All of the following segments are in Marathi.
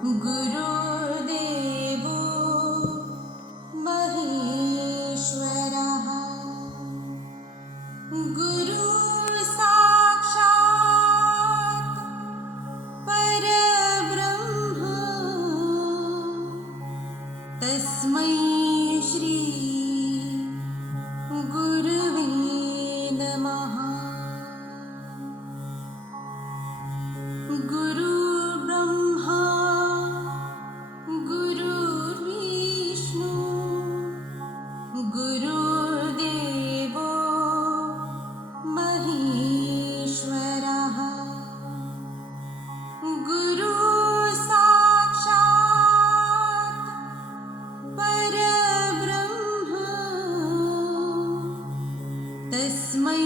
गुरुदेवो महेश्वरः गुरु साक्षात् परब्रह्म तस्मै श्री गुरुवे नमः। गुरु ब्रह्मा गुरुर्विष्णु गुरुदेवो महेश्वरः गुरु साक्षात् परब्रह्म तस्मै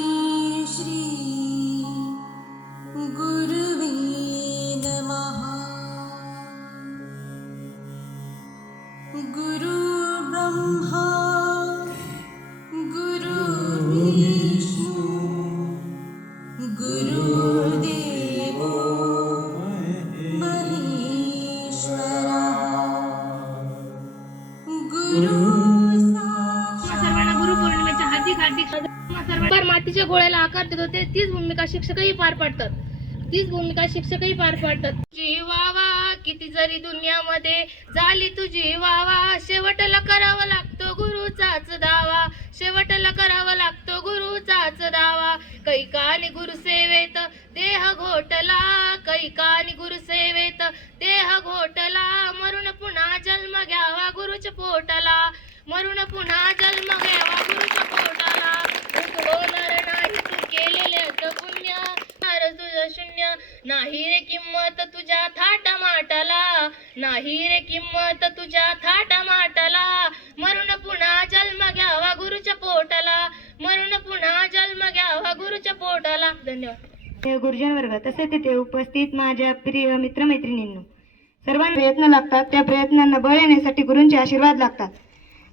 श्री गुरुवे नमः। गुरु ब्रह्मा गुरुर्विष्णु गुरुदेवो महेश्वरः गुरु सर्वांना गुरुपौर्णिमेच्या हार्दिक सर्वांना मातीच्या गोळ्याला आकार देत होते तीच भूमिका शिक्षकही पार पाडतात जीवावा किती जरी दुनियामध्ये झाली तुझी वावा शेवटला करावा लागतो गुरुचाच दावा कैकानी गुरुसेवेत देह घोटला मरून पुन्हा जन्म घ्यावा गुरुच्या पोटाला होणार नाही तू केलेल्याच पुण्य तुझं शून्य नाही रे किंमत तुझ्या थाटामाटाला मरून पुन्हा जन्म घ्यावा गुरुच्या पोटाला धन्यवाद। गुरुजन वर्ग तसे तिथे उपस्थित माझ्या प्रिय मित्रमैत्रिणींनो, सर्वांना प्रयत्न लागतात. त्या प्रयत्नांना बळ येण्यासाठी गुरूंचे आशीर्वाद लागतात.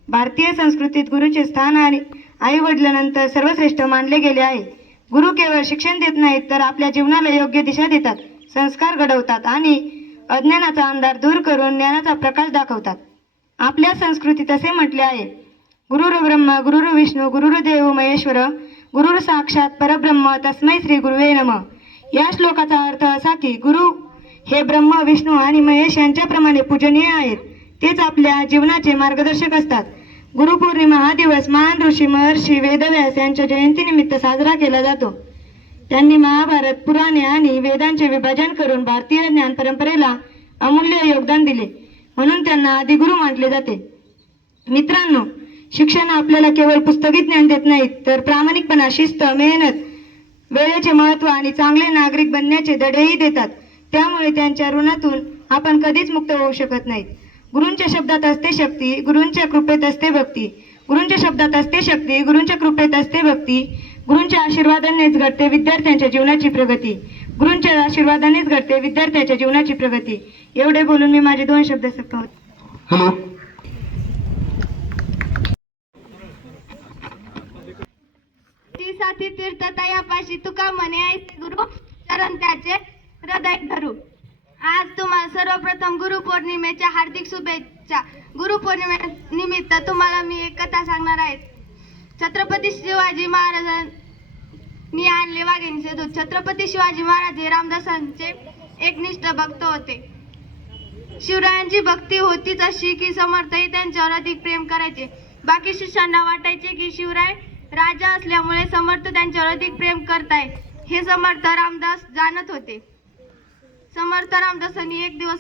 भारतीय संस्कृतीत गुरुचे स्थान आणि आई वडिलांनंतर सर्वश्रेष्ठ मानले गेले आहे. गुरु केवळ शिक्षण देत नाहीत तर आपल्या जीवनाला योग्य दिशा देतात, संस्कार घडवतात आणि अज्ञानाचा अंधार दूर करून ज्ञानाचा प्रकाश दाखवतात. आपल्या संस्कृतीत असे म्हटले आहे, गुरुर्ब्रह्मा गुरुर्विष्णू गुरुर्देव महेश्वर गुरुर साक्षात परब्रह्म तस्मै श्री गुरुवे नमः. या श्लोकाचा अर्थ असा की गुरु हे ब्रह्म विष्णू आणि महेश यांच्याप्रमाणे पूजनीय आहेत. तेच आपल्या जीवनाचे मार्गदर्शक असतात. गुरुपौर्णिमा हा दिवस महान ऋषी महर्षी वेदव्यास यांच्या जयंतीनिमित्त साजरा केला जातो. त्यांनी महाभारत पुराणे आणि वेदांचे विभाजन करून भारतीय ज्ञान परंपरेला अमूल्य योगदान दिले, म्हणून त्यांना आदिगुरु मानले जाते. मित्रांनो, शिक्षण आपल्याला केवळ पुस्तकी ज्ञान देत नाहीत तर प्रामाणिकपणा, शिस्त, मेहनत, वेळेचे महत्त्व आणि चांगले नागरिक बनण्याचे धडेही देतात. त्यामुळे त्यांच्या ऋणातून आपण कधीच मुक्त होऊ शकत नाहीत. गुरूंच्या शब्दात असते शक्ती, गुरूंच्या कृपेत असते भक्ती. गुरूंच्या शब्दात असते शक्ती, गुरूंच्या कृपेत असते भक्ती. गुरूंच्या आशीर्वादानेच घडते विद्यार्थ्यांच्या जीवनाची प्रगती. गुरूंच्या आशीर्वादानेच घडते विद्यार्थ्यांच्या जीवनाची प्रगती. एवढे बोलून मी माझे 2 शब्द संपवतो. हॅलो. साथी तीर्थतयापाशी तुका म्हणे ऐसे गुरु चरण त्याचे हृदय धरू. आज तुम्हाला सर्वप्रथम गुरुपौर्णिमेच्या हार्दिक शुभेच्छा. गुरुपौर्णिमेनिमित्त तुम्हाला मी एक कथा सांगणार आहे. छत्रपती शिवाजी महाराजांनी आणले वाघिणीचे दूध. छत्रपती शिवाजी महाराज हे रामदासांचे एकनिष्ठ भक्त होते. शिवरायांची भक्ती होतीच अशी की समर्थही त्यांच्यावर अधिक प्रेम करायचे. बाकी शिष्यांना वाटायचे की शिवराय राजा असल्यामुळे समर्थ त्यांच्यावर अधिक प्रेम करताय हे समर्थ रामदास जाणत होते. समर्थ रामदासांनी एक दिवस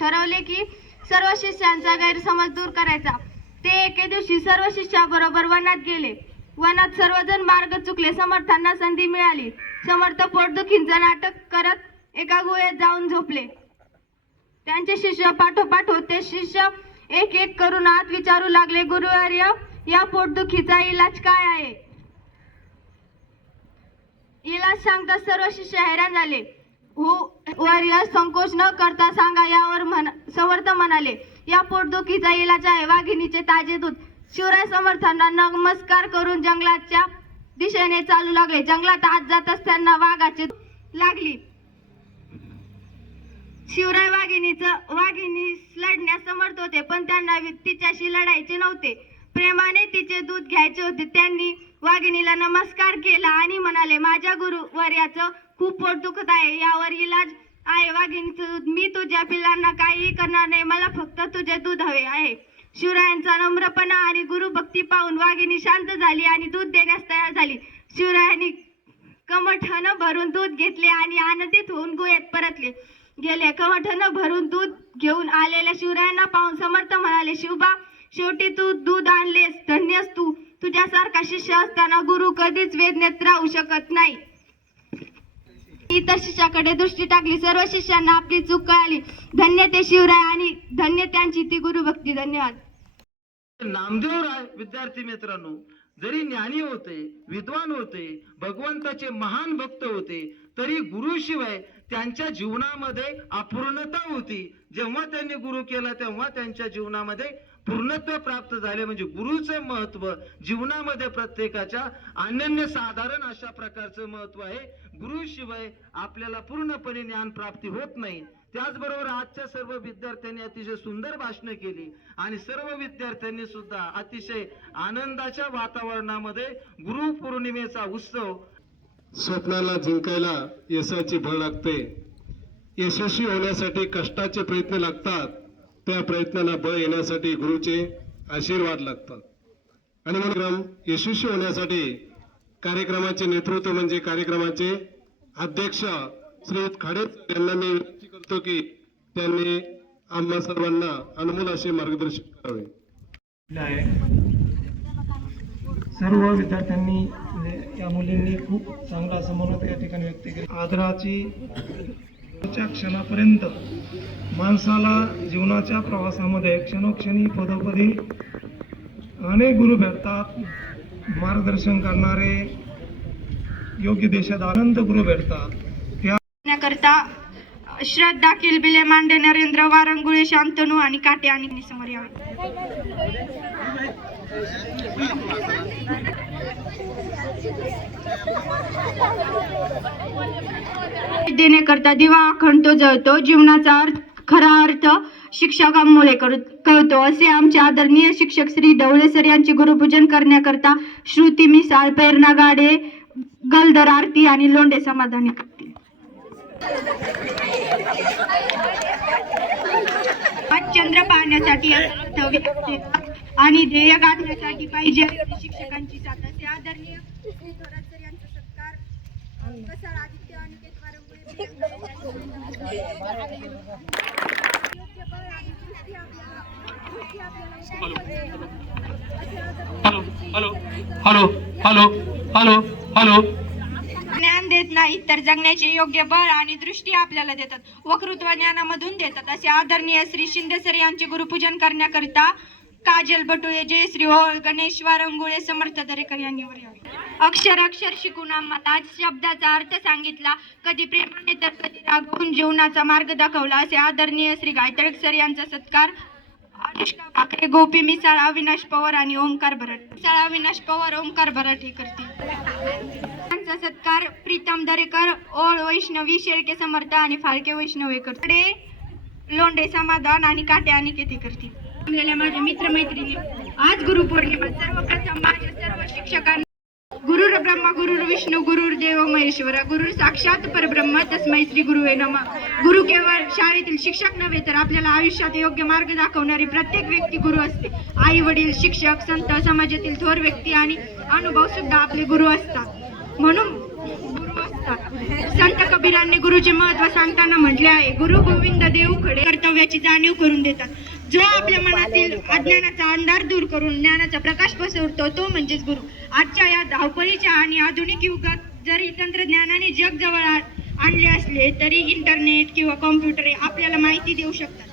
ठरवले की सर्व शिष्यांचा गैरसमज दूर करायचा. ते एके दिवशी सर्व शिष्याबरोबर वनात गेले. वनात सर्वजण मार्ग चुकले. समर्थांना संधी मिळाली. समर्थ पोटदुखींचं नाटक करत एका गुहेत जाऊन झोपले. त्यांचे शिष्य पाठोपाठ होते. शिष्य एक एक करून आत विचारू लागले, गुरुवर्य, या पोटदुखीचा इलाज काय आहे? इलाज सांगता सर्व शिष्य हैराण झाले. हो वर्य, संकोच न करता सांगा. यावर समर्थ म्हणाले, या पोटदुखीचा इलाज आहे वाघिणीचे ताजे दूध. शिवराय समर्थांना नमस्कार करून जंगलाच्या दिशेने चालू लागले. जंगलात आत जात असताना वाघाची लागली. शिवराय वाघिणीचं तिच्याशी लढायचे नव्हते. प्रेमाने तिचे दूध घ्यायचे होते. त्यांनी वाघिणीला नमस्कार केला आणि म्हणाले, माझ्या गुरुवर्याचं खूप पोट दुखत आहे, यावर इलाज आहे. वाघिणीचं दूध, मी तुझ्या पिल्लांना काहीही करणार नाही, मला फक्त तुझे दूध हवे आहे. शिवरायांचा नम्रपणा आणि गुरुभक्ती पाहून वाघिणी शांत झाली आणि दूध देण्यास तयार झाली. शिवरायांनी कमठण भरून दूध घेतले आणि आनंदित होऊन गुहेत परतले गेले. कमठण भरून दूध घेऊन आलेल्या शिवरायांना पाहून समर्थ म्हणाले, शिवबा, शेवटी तू दूध आणलेस, धन्यस तू. तुझ्यासारखा शिष्य असताना गुरु कधीच वेदनेत राहू शकत नाही. इतर शिष्याकडे दृष्टी टाकली. सर्व शिष्यांना आपली चूक कळाली. धन्य ते शिवराय आणि धन्य त्यांची ती गुरुभक्ती. धन्यवाद. नामदेवराय विद्यार्थी मित्रांनो जरी ज्ञानी होते, विद्वान होते, भगवंताचे महान भक्त होते, तरी गुरुशिवाय त्यांच्या जीवनामध्ये अपूर्णता होती. जेव्हा त्यांनी गुरु केला तेव्हा त्यांच्या जीवनामध्ये पूर्णत्व प्राप्त झाले. म्हणजे गुरुचं महत्व जीवनामध्ये प्रत्येकाच्या अनन्य साधारण अशा प्रकारचं महत्व आहे. गुरुशिवाय आपल्याला पूर्णपणे ज्ञान प्राप्ती होत नाही. त्याचबरोबर आजच्या सर्व विद्यार्थ्यांनी अतिशय सुंदर भाषणं केली आणि सर्व विद्यार्थ्यांनी सुद्धा अतिशय आनंदाच्या वातावरणामध्ये गुरुपौर्णिमेचा उत्सव. स्वप्नाला जिंकायला यशाची भर लागते. यशस्वी होण्यासाठी कष्टाचे प्रयत्न लागतात. त्या प्रयत्नाला बळ येण्यासाठी गुरुचे आशीर्वाद लागतात. आणि म्हणून यशस्वी होण्यासाठी कार्यक्रमाचे नेतृत्व म्हणजे कार्यक्रमाचे अध्यक्ष श्रीयुत खाडे यांना मी विनंती करतो की त्यांनी आम्हा सर्वांना अनमोल असे मार्गदर्शन करावे. सर्व विद्यार्थ्यांनी म्हणजे या मुलींनी खूप चांगलं असं मनोगत या ठिकाणी व्यक्त केले. आदराची क्षणापर्यंत माणसाला जीवनाच्या प्रवासामध्ये क्षणोक्षणी पदोपदी अनेक गुरु भेटतात. मार्गदर्शन करणारे योग्य देशात अनंत गुरु भेटतात. करता श्रद्धा किलबिले मांडे नरेंद्र वारंगुळे शांतनू आणि काटे आणि समोर यावे. देण्याकरता दिवा अखंड जळतो. जीवनाचा खरा अर्थ शिक्षकांमुळे कळतो असे आमचे आदरणीय शिक्षक श्री ढवळे सर यांचे गुरुपूजन करण्याकरता श्रुती मिसाळ, प्रेरणा गाडे, गलदर आरती आणि लोंढे समाधानी करतील. आज चंद्र पाहण्यासाठी आणि ध्येय गाठण्यासाठी पाहिजे शिक्षकांची साथ. असे आदरणीय श्री थोरात सर यांचा सत्कार कसाळ आदित्य अनिकेत वारंगुळे हॅलो ज्ञान देत नाहीत तर जगण्याचे योग्य बळ आणि दृष्टी आपल्याला देतात. वक्तृत्व ज्ञानामधून देतात. असे आदरणीय श्री शिंदे सर यांचे गुरुपूजन करण्याकरिता काजल बटुळे, जयश्री ओळ, गणेश वारंगुळे, समर्थ दरेकर यांनी वर यावे. अक्षर शिकून आम्हाला आज शब्दाचा अर्थ सांगितला. कधी प्रेमाने तर कधी रागवून जीवनाचा मार्ग दाखवला. असे आदरणीय श्री गायतळक सर यांचा सत्कार अनुष्का भाकरे, गोपी मिसाळ, अविनाश पवार आणि ओमकार भरट. मिसाळ, अविनाश पवार, ओमकार भरट हे करतील. त्यांचा सत्कार प्रीतम दरेकर, ओळ वैष्णवी, शेळके समर्थ आणि फाळके वैष्णव हे करतील. लोंढे समाधान आणि काटे आणि केती करतील. माझ्या मित्रमैत्रिणी, आज गुरुपौर्णिमा. सर्वप्रथम माझ्या सर्व शिक्षकांना गुरुर ब्रह्मा गुरुर विष्णू गुरुर्देव महेश्वरा गुरुर साक्षात परब्रह्म तस्मै श्री गुरुवे नमः. गुरु केवळ शाळेतील शिक्षक नव्हे तर आपल्याला आयुष्यात योग्य मार्ग दाखवणारी प्रत्येक व्यक्ती गुरु असते. आई वडील, शिक्षक, संत, समाजातील थोर व्यक्ती आणि अनुभव सुद्धा आपले गुरु असतात. म्हणून गुरु असतात. संत कबीरांनी गुरुचे महत्व सांगताना म्हटले आहे, गुरु गोविंद देव खडे कर्तव्याची जाणीव करून देतात. जो आपल्या मनातील अज्ञानाचा अंधार दूर करून ज्ञानाचा प्रकाश पसरतो तो म्हणजेच गुरु. आजच्या या धावपळीच्या आणि आधुनिक युगात जरी तंत्रज्ञानाने जग जवळ आणले असले तरी इंटरनेट किंवा कॉम्प्युटर आपल्याला माहिती देऊ शकतात,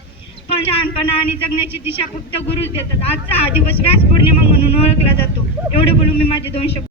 पण लहानपणा आणि जगण्याची दिशा फक्त गुरुच देतात. आजचा हा दिवस व्यास पौर्णिमा म्हणून ओळखला जातो. एवढे बोलून मी माझे 2 शब्द